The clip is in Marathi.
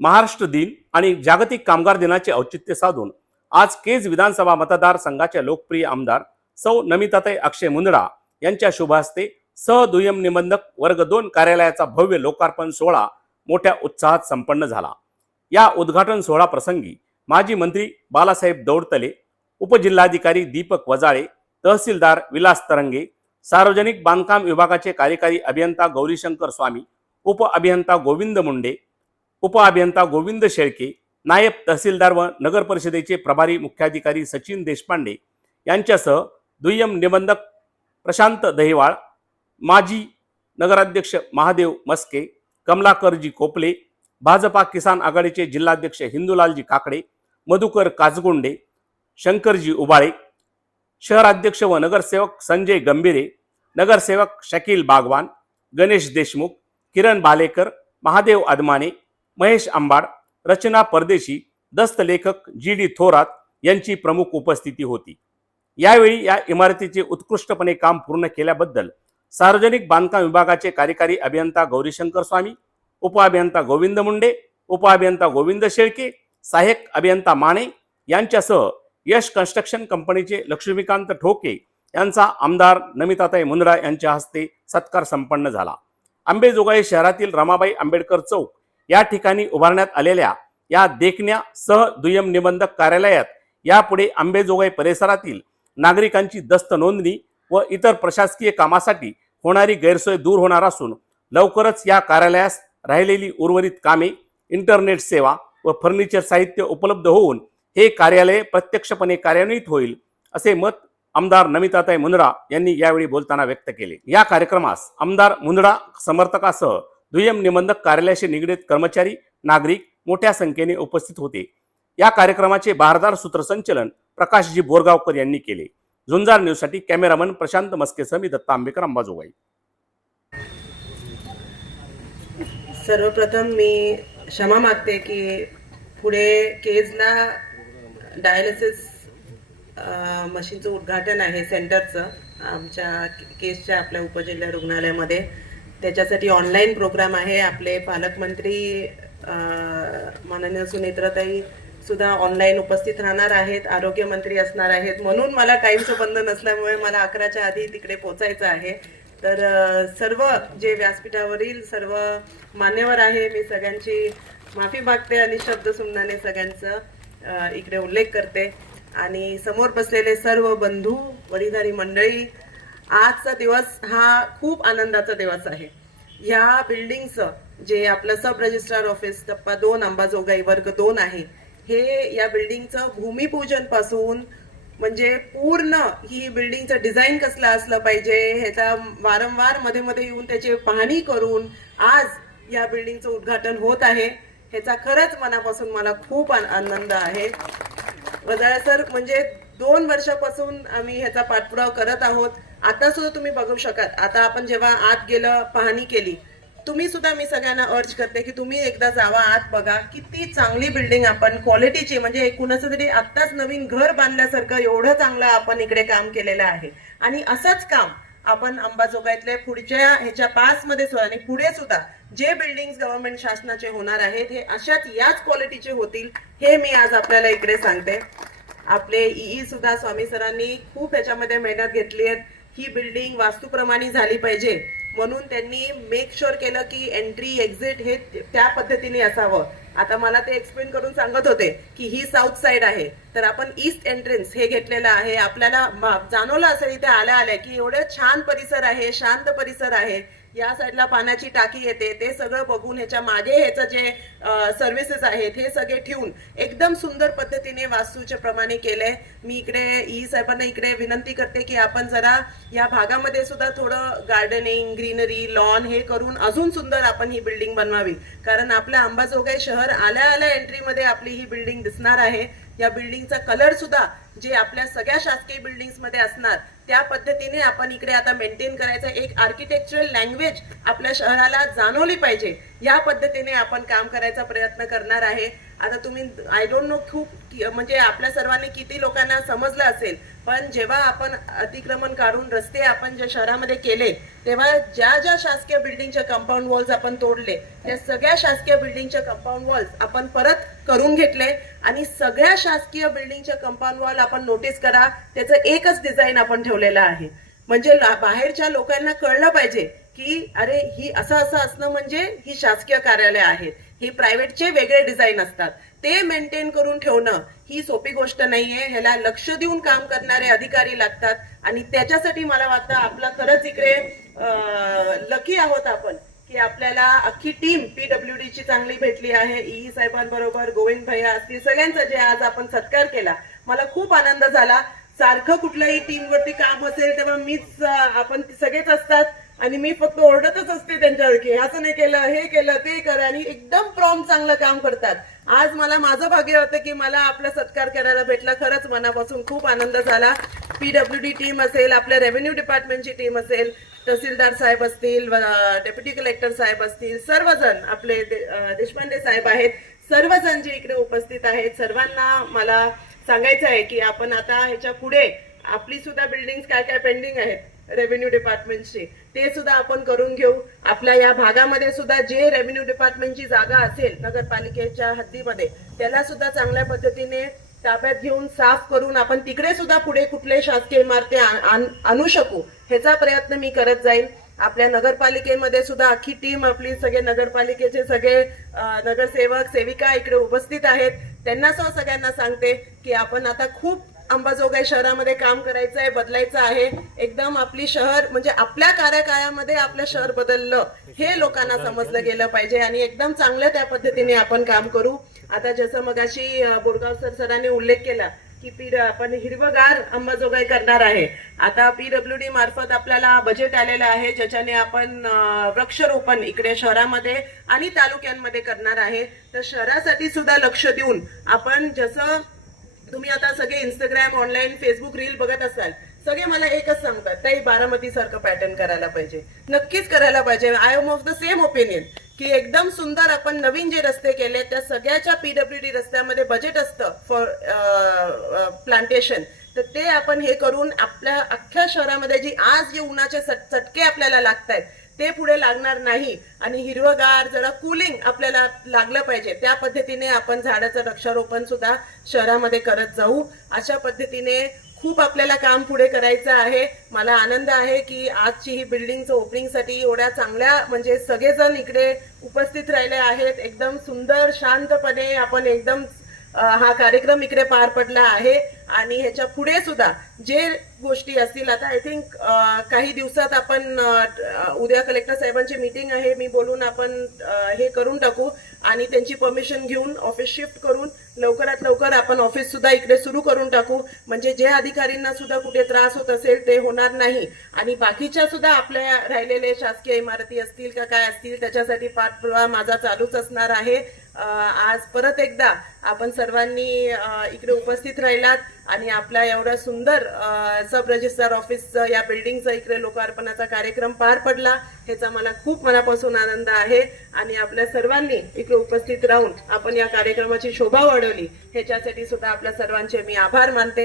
महाराष्ट्र दिन आणि जागतिक कामगार दिनाचे औचित्य साधून आज केज विधानसभा मतदारसंघाच्या लोकप्रिय आमदार सौ नमिताताई अक्षय मुंदडा यांच्या शुभ हस्ते दुय्यम निबंधक वर्ग 2 कार्यालयाचा भव्य लोकार्पण सोहळा मोठ्या उत्साहात संपन्न झाला। या उद्घाटन सोहळा प्रसंगी माजी मंत्री बालासाहेब दौडतले, उपजिल्हाधिकारी दीपक वजाळे, तहसीलदार विलास तरंगे, सार्वजनिक बांधकाम विभागाचे कार्यकारी अभियंता गौरीशंकर स्वामी, उप अभियंता गोविंद मुंडे, उप अभियंता गोविंद शेळके, नायब तहसीलदार व नगर परिषदेचे प्रभारी मुख्याधिकारी सचिन देशपांडे यांच्यासह दुय्यम निबंधक प्रशांत दहिवाळ, माजी नगराध्यक्ष महादेव मस्के, कमलाकरजी कोपले, भाजपा किसान आघाडीचे जिल्हाध्यक्ष हिंदूलालजी काकडे, मधुकर काजगुंडे, शंकरजी उबाळे, शहराध्यक्ष व नगरसेवक संजय गंभीरे, नगरसेवक शकील बागवान, गणेश देशमुख, किरण बालेकर, महादेव अदमाने, महेश आंबाड, रचना परदेशी, दस्तलेखक जी.डी. थोरात यांची प्रमुख उपस्थिती होती। यावेळी या इमारतीचे उत्कृष्टपणे काम पूर्ण केल्याबद्दल सार्वजनिक बांधकाम विभागाचे कार्यकारी अभियंता गौरीशंकर स्वामी, उप अभियंता गोविंद मुंडे, उप अभियंता गोविंद शेळके, सहाय्यक अभियंता माने यांच्यासह यश कन्स्ट्रक्शन कंपनीचे लक्ष्मीकांत ठोके यांचा आमदार नमिताताई मुंदडा यांच्या हस्ते सत्कार संपन्न झाला। अंबेजोगाई शहरातील रमाबाई आंबेडकर चौक या ठिकाणी उभारण्यात आलेल्या या देखण्या दुय्यम निबंधक कार्यालयात यापुढे अंबेजोगाई परिसरातील नागरिकांची दस्त नोंदणी व इतर प्रशासकीय कामासाठी होणारी गैरसोय दूर होणार असून लवकरच या कार्यालयास राहिलेली उर्वरित कामे, इंटरनेट सेवा व फर्निचर साहित्य उपलब्ध होऊन हे कार्यालय प्रत्यक्षपणे कार्यान्वित होईल असे मत आमदार नमिताताई मुंदडा यांनी यावेळी बोलताना व्यक्त केले। या कार्यक्रमास आमदार मुंदडा समर्थकासह दुय्यम निबंधक कार्यालयाशी निगडीत कर्मचारी, नागरिक मोठ्या संख्येने उपस्थित होते। या कार्यक्रमाचे भारदार सूत्रसंचलन प्रकाशजी बोरगावकर यांनी केले। झुंजार न्यूजसाठी कॅमेरामन प्रशांत मस्केसह मी दत्ता आंबेकर, अंबाजोगाई। सर्वप्रथम मी क्षमा मागते की पुढे केजला डायलिसिस मशीनचं उद्घाटन आहे सेंटरचं आमच्या केजच्या आपल्या उपजिल्हा रुग्णालयामध्ये। त्याच्यासाठी ऑनलाईन प्रोग्राम आहे। आपले पालकमंत्री माननीय सुनेत्राताई सुद्धा ऑनलाईन उपस्थित राहणार आहेत, आरोग्यमंत्री असणार आहेत, म्हणून मला टाईमचं बंधन नसल्यामुळे मला 11च्या आधी तिकडे पोहोचायचं आहे। तर सर्व जे व्यासपीठावरील सर्व मान्यवर आहे मी सगळ्यांची माफी मागते आणि शब्दसुमनाने सगळ्यांचा इकडे उल्लेख करते। आणि समोर बसलेले सर्व बंधू वडीलधारी मंडळी, आजचा दिवस हा खूप आनंदाचा दिवस आहे। या बिल्डिंगचं जे आपलं सब रजिस्ट्रार ऑफिस टप्पा 2 अंबाजोगाई वर्ग 2 आहे, हे या बिल्डिंगचं भूमिपूजन पासून म्हणजे पूर्ण ही बिल्डिंगचं डिझाईन कसलं असलं पाहिजे ह्याचा वारंवार मध्ये मध्ये येऊन त्याची पाहणी करून आज या बिल्डिंगचं उद्घाटन होत आहे। ह्याचा खरंच मनापासून मला खूप आनंद आहे। वजाळे सर, म्हणजे 2 वर्षापासून आम्ही ह्याचा पाठपुरावा करत आहोत। आता सुद्धा तुम्ही बघू शकाल, आता आपण जेव्हा आत गेलं पाहणी केली, तुम्ही सुद्धा मी सगळ्यांना अर्ज करते की तुम्ही एकदा जावा, आत बघा, किती चांगली बिल्डिंग आपण क्वालिटीची, म्हणजे कुणाचं तरी आत्ताच नवीन घर बांधल्यासारखं एवढं चांगलं आपण इकडे काम केलेलं आहे। आणि असंच काम आपण अंबाजोगाईतल्या पुढच्या ह्याच्या पासमध्ये सुद्धा आणि पुढे सुद्धा जे बिल्डिंग्स गव्हर्नमेंट शासनाचे होणार आहेत हे अशाच याच क्वालिटीचे होतील, हे मी आज आपल्याला इकडे सांगते। आपले ई सुद्धा स्वामी सरांनी खूप ह्याच्यामध्ये मेहनत घेतली आहे। ही बिल्डिंग वास्तूप्रमाणे झाली पाहिजे म्हणून त्यांनी मेक शुअर केलं की एंट्री एक्झिट हे त्या पद्धतीने असावं। आता मला ते एक्सप्लेन करून सांगत होते की ही साऊथ साइड आहे, तर आपण ईस्ट एंट्रन्स हे घेतलेलं आहे। आपल्याला जाणवलं असेल इथे आल्या आल्या की एवढं छान परिसर आहे, शांत परिसर आहे। या साईडला पाण्याची टाकी येते, ते सगळं बघून ह्याच्या मागे ह्याचं जे सर्व्हिसेस आहेत हे सगळे ठेवून एकदम सुंदर पद्धतीने वास्तूच्या प्रमाणे केलंय। मी इकडे ई साहेबांना इकडे विनंती करते की आपण जरा या भागामध्ये सुद्धा थोडं गार्डनिंग, ग्रीनरी, लॉन हे करून अजून सुंदर आपण ही बिल्डिंग बनवावी, कारण आपल्या अंबाजोगाई शहर आल्या आल्या एंट्रीमध्ये आपली ही बिल्डिंग दिसणार आहे। या बिल्डिंगचा कलर सुद्धा जे आपल्या सगळ्या शासकीय बिल्डिंग्स मध्ये असणार त्या पद्धतीने आपण इकडे आता मेंटेन करायचं। एक आर्किटेक्चरल लँग्वेज आपल्या शहराला जाणवली पाहिजे, या पद्धतीने आपण काम करायचा प्रयत्न करणार आहे। आता तुम्ही आय डोंट नो म्हणजे आपल्या सर्वांनी किती लोकांना समजलं असेल, पण जेव्हा आपण अतिक्रमण काढून रस्ते आपण ज्या शहरामध्ये केले, तेव्हा ज्या ज्या शासकीय बिल्डिंगच्या कंपाऊंड वॉल्स आपण तोडले, त्या सगळ्या शासकीय बिल्डिंगच्या कंपाऊंड वॉल्स आपण परत करून घेतले आणि सगळ्या शासकीय बिल्डिंगच्या कंपाऊंड वॉल आपण नोटीस करा, त्याचं एकच डिझाईन आपण ठेवलेलं आहे. म्हणजे बाहेरच्या लोकांना कळलं पाहिजे की अरे ही असं असं असणं म्हणजे ही शासकीय कार्यालय आहेत, ही प्रायव्हेटचे वेगळे डिझाईन असतात. ते मेंटेन करून ठेवणं ही सोपी गोष्ट नाहीये. ह्याला लक्ष देऊन काम करणारे अधिकारी लागतात आणि त्याच्यासाठी मला वाटतं आपला खरंच इकडे लकी आहोत आपण की आपल्याला अख्खी टीम PWD ची चांगली भेटली आहे. ई साहेबांबरोबर गोविंद भैया असतील, सगळ्यांचा जे आज आपण सत्कार केला, मला खूप आनंद झाला. सारखं कुठल्याही टीमवरती काम असेल तेव्हा मीच आपण सगळेच असतात आणि मी फक्त ओरडतच असते त्यांच्यावर की असं नाही केलं, हे केलं, ते कर, आणि एकदम प्रॉम्प्ट चांगलं काम करतात. आज मला माझं भाग्य होतं की मला आपला सत्कार करायला भेटला. खरंच मनापासून खूप आनंद झाला. PWD टीम असेल, आपल्या रेव्हेन्यू डिपार्टमेंटची टीम असेल, तहसीलदार साहेब असतील, डेप्युटी कलेक्टर साहेब असतील, सर्वजण आपले देशपांडे साहेब आहेत, सर्वजण जे इकडे उपस्थित आहेत, सर्वांना मला सांगायचं आहे की आपण आता ह्याच्या पुढे आपली सुद्धा बिल्डिंग काय काय पेंडिंग आहेत रेव्हेन्यू डिपार्टमेंटची, ते सुद्धा आपण करून घेऊ. आपल्या या भागामध्ये सुद्धा जे रेव्हेन्यू डिपार्टमेंटची जागा असेल नगरपालिकेच्या हद्दीमध्ये, त्याला सुद्धा चांगल्या पद्धतीने ताब्यात घेऊन साफ करून आपण तिकडे सुद्धा पुढे कुठले शासकीय इमारती आणू शकू ह्याचा प्रयत्न मी करत जाईल. आपल्या नगरपालिकेमध्ये सुद्धा अख्खी टीम, आपली सगळे नगरपालिकेचे सगळे नगरसेवक सेविका इकडे उपस्थित आहेत. त्यांना सगळ्यांना सांगते की आपण आता खूप अंबाजोगाई शहरामध्ये काम करायचं आहे, बदलायचं आहे. एकदम आपली शहर म्हणजे आपल्या कार्यकाळामध्ये आपलं शहर बदललं हे लोकांना समजलं गेलं पाहिजे आणि एकदम चांगलं त्या पद्धतीने आपण काम करू. आता जसं मगाशी बोरगाव सरांनी उल्लेख केला की आपण हिरवगार अंबाजोगाई करणार आहे. आता PWD मार्फत आपल्याला बजेट आलेलं आहे, ज्याच्याने आपण वृक्षारोपण इकडे शहरामध्ये आणि तालुक्यांमध्ये करणार आहे. तर शहरासाठी सुद्धा लक्ष देऊन आपण, जसं तुम्ही आता सगळे इंस्टाग्राम, ऑनलाईन, फेसबुक रील बघत असाल, सगळे मला एकच सांगतात, ताई बारामती सारखं पॅटर्न करायला पाहिजे. नक्कीच करायला पाहिजे. I am of the same opinion की एकदम सुंदर आपण नवीन जे रस्ते केले त्या सगळ्याच्या PWD रस्त्यामध्ये बजेट असतं फॉर प्लांटेशन, तर ते आपण हे करून आपल्या अख्ख्या शहरामध्ये जी आज जे उन्हाचे चटके आपल्याला लागत आहेत ते पुढे लागणार नाही आणि हिरवगार जरा कूलिंग आपल्याला लागलं पाहिजे, त्या पद्धतीने आपण झाडाचं वृक्षारोपण सुद्धा शहरामध्ये करत जाऊ. अशा पद्धतीने खूप आपल्याला काम पुढे करायचं आहे. मला आनंद आहे की आजची ही बिल्डिंगचं ओपनिंगसाठी एवढ्या चांगल्या म्हणजे सगळेजण इकडे उपस्थित राहिले आहेत. एकदम सुंदर शांतपणे आपण एकदम हा कार्यक्रम इकडे पार पडला आहे आणि ह्याच्या पुढे सुद्धा जे गोष्टी असतील, आता आय थिंक काही दिवसात आपण उद्या कलेक्टर साहेबांची मीटिंग आहे, मी बोलून आपण हे करून टाकू आणि त्यांची परमिशन घेऊन ऑफिस शिफ्ट करून लवकरात लवकर आपण ऑफिस सुद्धा इकडे सुरू करून टाकू. म्हणजे जे अधिकाऱ्यांना सुद्धा कुठे त्रास होत असेल ते होणार नाही आणि बाकीच्या सुद्धा आपल्या राहिलेले शासकीय इमारती असतील का काय असतील त्याच्यासाठी पाठपुरावा माझा चालूच असणार आहे. आज परत एकदा आपण सर्वांनी इकडे उपस्थित राहिलात आणि आपला एवढा सुंदर सब रजिस्ट्रार ऑफिसचं या बिल्डिंगचा इकडे लोकार्पणाचा कार्यक्रम पार पडला, ह्याचा मला खूप मनापासून आनंद आहे आणि आपल्या सर्वांनी इकडे उपस्थित राहून आपण या कार्यक्रमाची शोभा वाढवली ह्याच्यासाठी सुद्धा आपल्या सर्वांचे मी आभार मानते.